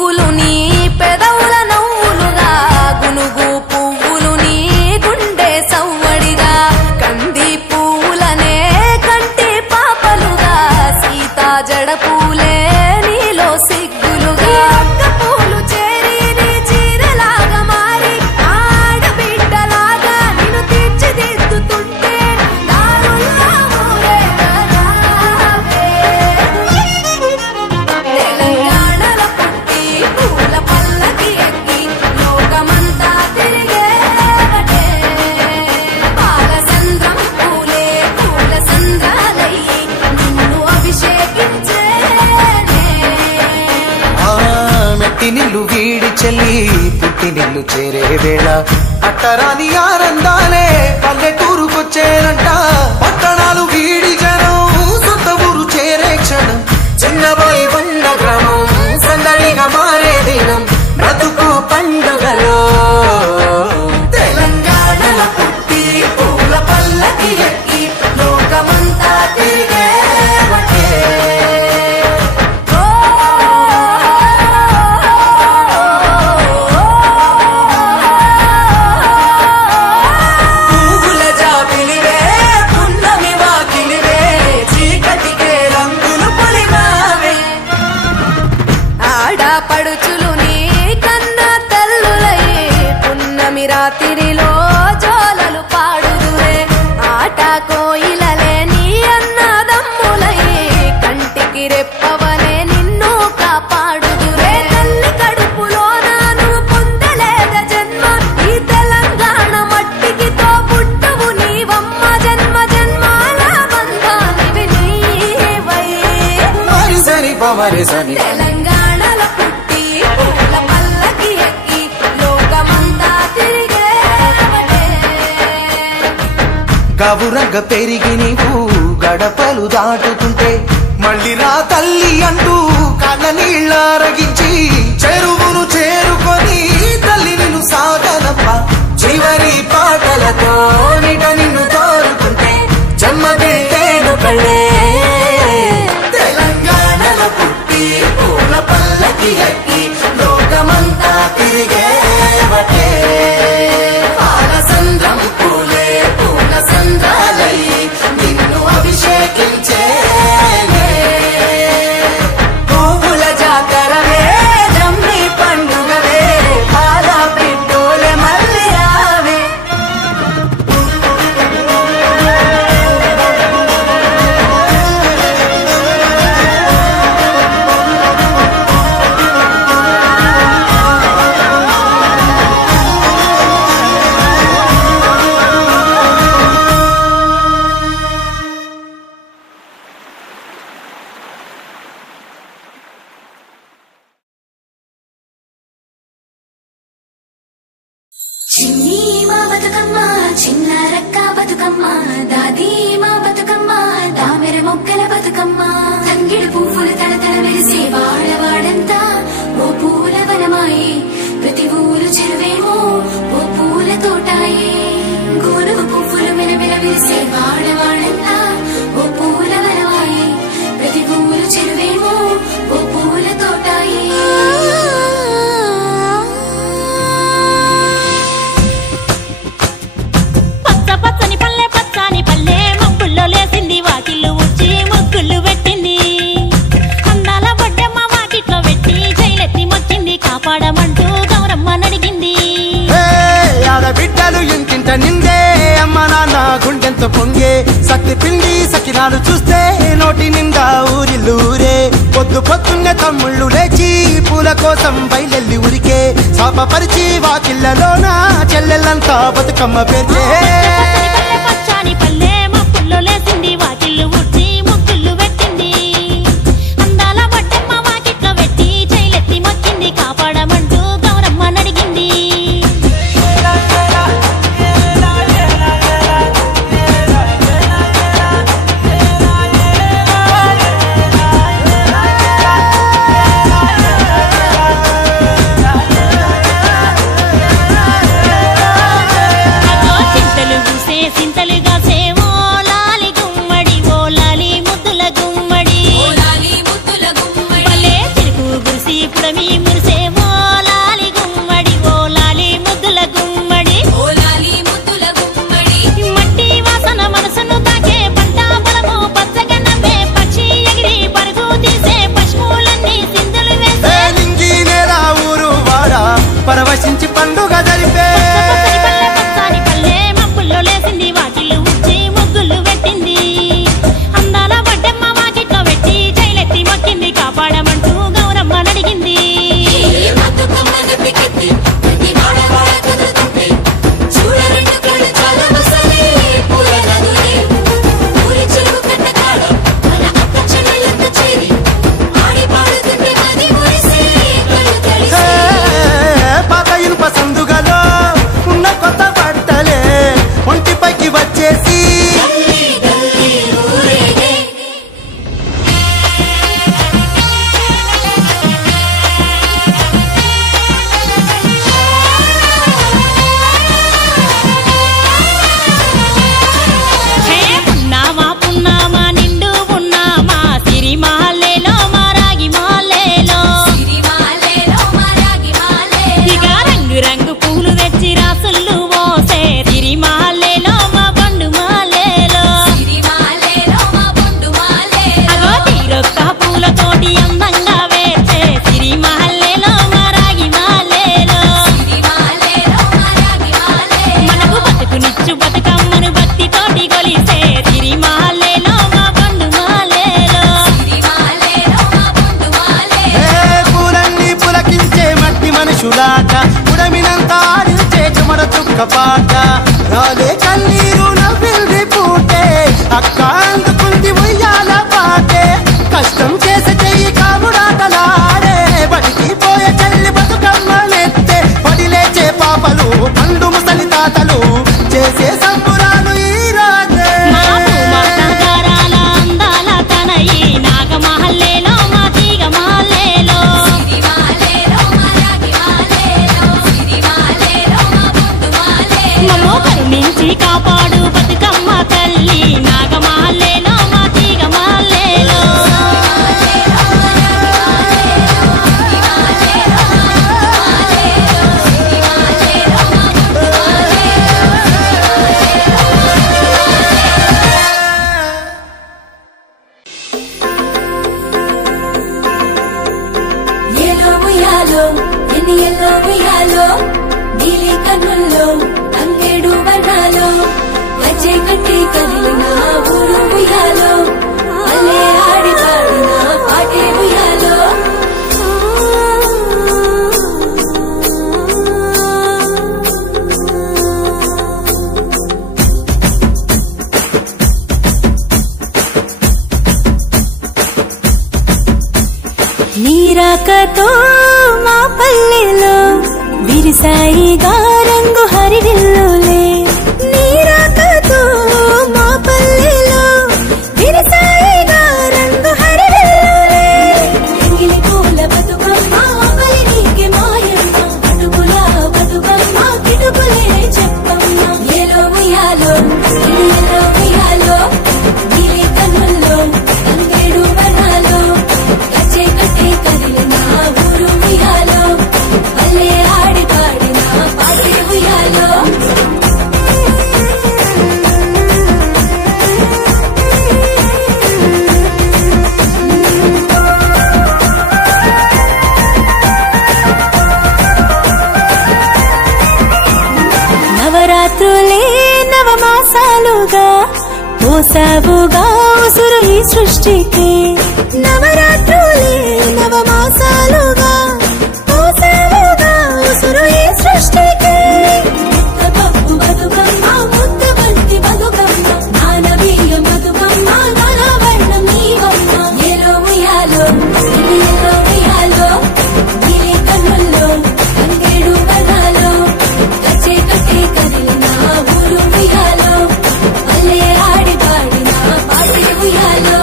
పువ్వులు నీ పెదవుల నవ్వులుగా గునుగు పువ్వులు నీ గుండె సవ్వడిగా కంది పువ్వులనే కంటి పాపలుగా సీతా జడ పూలే నీలో సిగ్గులుగా ఒక్క పూలు చేరి నీ చీరలాగా మారి ఆడబిడ్డలాగా నిన్ను తీర్చిదిద్దుతుంటే దారుల్లా ఊరేగావే తెలంగాణల పుట్టి పూల పల్లకి ఎక్కి లోకమంతా తిరిగేవటే పాలసంద్రం పూలే పూల సంద్రాలయ్యి నిన్ను అభిషేకించేనే మెట్టి నిల్లు వీడి చెల్లి పుట్టి నిల్లు చేరే వేళ అట్టరాని ఆనందాలే పల్లెటూరుకొచ్చేనంట పట్టణాలు వీడి జనం సొంత ఊరు చేరే క్షణం చిన్నబోయి బండ గ్రామం సందడిగా మారే దినం బ్రతుకు పండుగలో తెలంగాణల పుట్టి పూల పల్లకి ఎక్కి లోకమంతా తిరిగేవటే పువ్వుల జాబిలివే పున్నమి వాకిలివే చీకటికే రంగులు పొలిమావే ఆడపడుచులు నీ కన్న తల్లులై పున్నమి రాత్రిలో జోలలు పాడుదురే ఆట కోయిలలే నీ అన్నదమ్ములై కంటికి రెప్పవలే నిన్ను కాపాడుదురే తల్లి కడుపులో నాను పొందలేద జన్మ ఈ తెలంగాణ మట్టికి తో పుట్టవు నీవమ్మ జన్మ జన్మాల బంధానివి నీవై సరి పవరి సని తెలంగాణల పుట్టి పూల పల్లకి ఎక్కి లోకమంతా తిరిగేవటే గవురగ పెరిగి నీవు గడపలు దాటుతుంటే మళ్ళీ రా తల్లి అంటూ కళ్ళ నీళ్ళారగించి చెరువును చేరుకొని తల్లి నిన్ను సాగనప్ప చివరి పాటలతో నిట నిన్ను తోరుకుంటే జన్మదిట్టేను కళ్ళే తెలంగాణల పుట్టి పూల పల్లకి ఎక్కి లోకమంతా తిరిగేవటే పాలసంద్రం పూలే పూల సంద్రాలయ్యి నిన్ను అభిషేకించేనే పువ్వుల జాతరవే జమ్మి పండుగవే పాల పిట్టోలే మళ్ళీ రావే చిన్ని మా బతుకమ్మ చిన్న రక్క బతుకమ్మ దాది మా బతుకమ్మ దామెర మొక్కల బతుకమ్మ తంగిడు పువ్వులు తడతడ మెరిసే వాడవాడంతా ఓ పూల వనమాయే ప్రతి ఊరు చెరువేమో ఓ పూల తోటాయే గోనుగు పువ్వులు మెలమెల మెరిసే వాడవాడంతా ఓ పూల వనమాయే ప్రతి ఊరు చెరువేమో ఓ పూల తోటాయే పచ్చని పల్లె పచ్చని పల్లె మబ్బుల్లో లేసింది వాకిళ్ళు ఉచ్చి ముగ్గులు పెట్టింది అందాల బొడ్డమ్మ వాకిట్లో పెట్టి జైలెత్తి మొచ్చింది కాపాడమంటూ గౌరమ్మ నడిగింది ఆడబిడ్డలు ఇంటింట నిందే అమ్మ నాన్న గుండెంత పొంగే సత్తి పిండి సకినాలు చూస్తే నోటి నిండా ఊరిల్లూరే పొద్దు పొద్దున్నే తమ్ముళ్ళు లేచి పూల కోసం బయలెల్లి ఉరికే శాపపరిచి వాకిళ్ళలోన చెల్లెళ్ళంతా బతుకమ్మ పేర్చే పచ్చని పల్లె మబ్బుల్లో లేసింది వాకిళ్ళు ఉచ్చి ముగ్గులు పెట్టింది అందాల బొడ్డమ్మ వాకిట్లో పెట్టి జైలెత్తి మొచ్చింది కాపాడమంటూ గౌరమ్మ నడిగింది చింతలు పూసే చింతలుగా సేవ ఒక పాట రాలే కన్నీరు నవ్వింది పూటే అక్క అందుకుంది ఉయ్యాల పాటే కష్టం చేసే చెయ్యి కాముడాటలాడే బడికి పోయే చెల్లి బతుకమ్మ నెత్తే పడి లేచే పాపలు పండు ముసలి తాతలు చేసే సంబురాలు ఈ రాజే నుంచి కాపాడు బతుకమ్మ తల్లి నాగమాలేలో మా తీగ మాలేలో ఎల్లో ఉయ్యాలో ఎన్ని ఎల్లో ఉయ్యాలో నీలి కన్నుల్లో తంగేడు వర్ణాలో వచ్చే కట్టి కదిలిన ఊరు ఉయ్యాలో అల్లే ఆడి పాడిన పాటే ఉయ్యాలో నీరాకతో మా పల్లెలో విరిసాయిగా రంగు హరివిల్లులే నీరాకతో మా పల్లెలో విరిసాయిగా రంగు హరివిల్లులే ఎంగిలి పూల బతుకమ్మ బలి నీకే మాయమ్మ అటుకుల బతుకమ్మ కిటుకులే చెప్పమ్మ ఎలో ఉయ్యాలో ఎల్లో ఉయ్యాలో నీలి కన్నుల్లో తంగేడు వర్ణాలో వచ్చే కట్టి కదిలిన ఊరు ఉయ్యాలో అల్లే ఆడి పాడిన పాటే ఉయ్యాలో నవరాత్రులే నవమాసాలుగా మోసావుగా ఉసురు ఈ సృష్టికి నవరాత్రులే నవమాసాలుగా మోసావుగా ఉసురు ఈ సృష్టికి ముద్దపప్పు బతుకమ్మ ముద్ద బంతి బతుకమ్మ నానబియ్యం బతుకమ్మ నానవర్ణం నీవమ్మ ఎలో ఉయ్యాలో ఎల్లో ఉయ్యాలో నీలి కన్నుల్లో తంగేడు వర్ణాలో వచ్చే కట్టి కదిలిన ఊరు ఉయ్యాలో అల్లే ఆడి పాడిన పాటే ఉయ్యాలో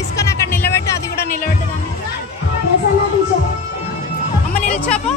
తీసుకొని అక్కడ నిలబెట్టి అది కూడా నిలబెట్టదాన్ని అమ్మ నిలిచాపో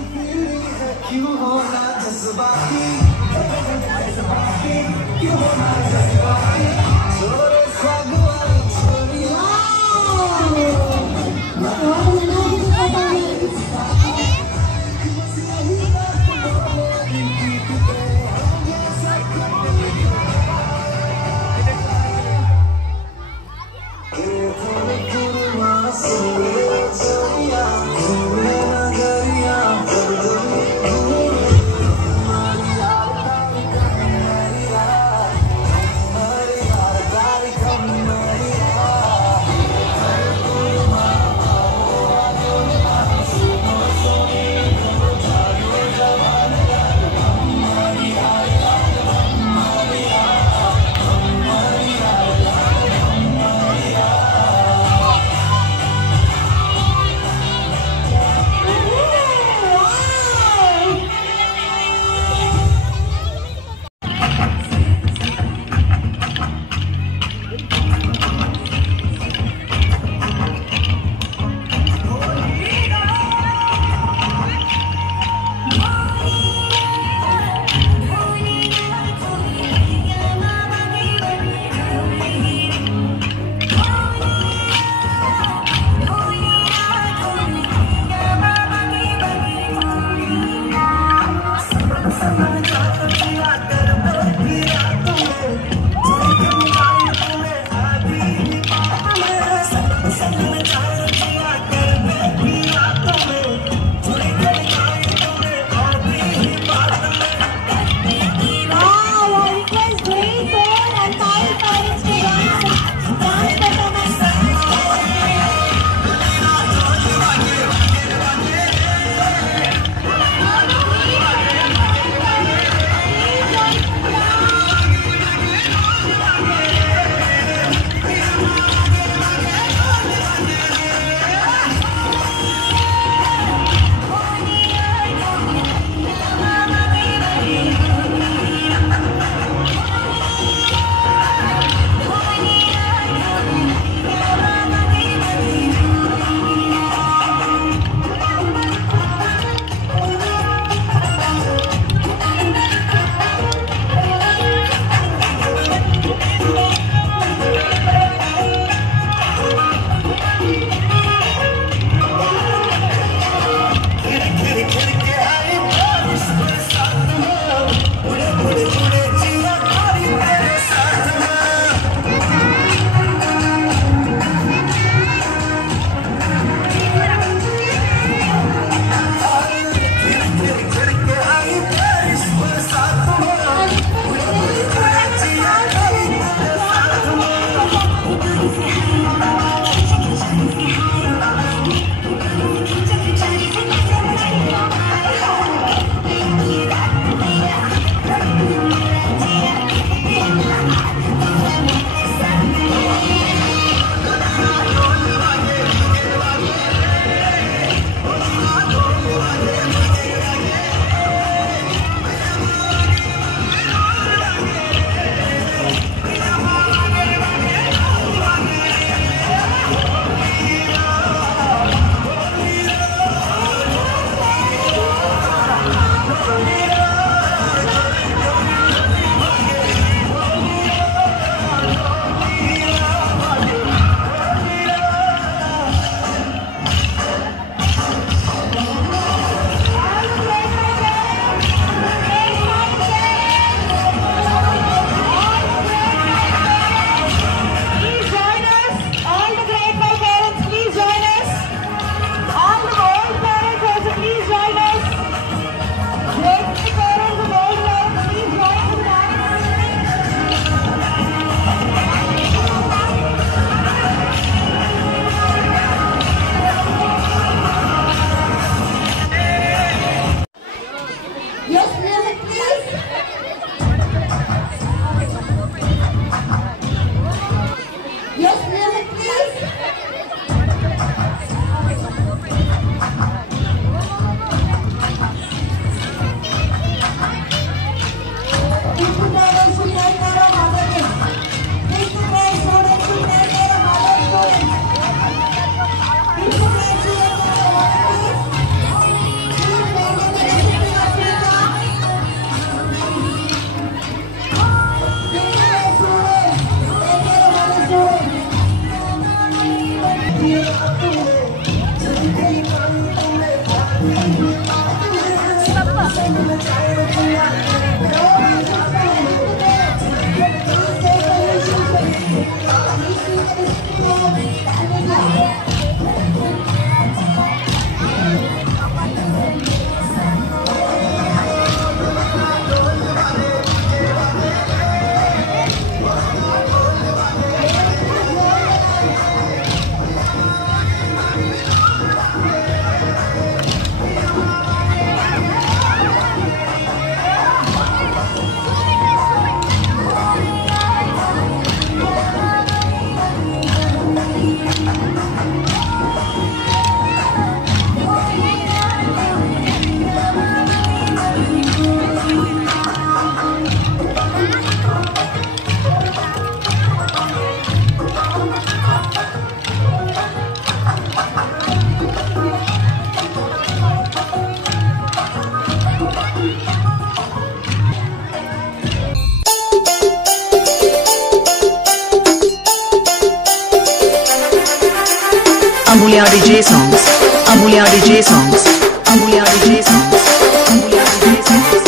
Amulya DJ songs. Amulya DJ songs. Amulya DJ songs. Amulya DJ songs.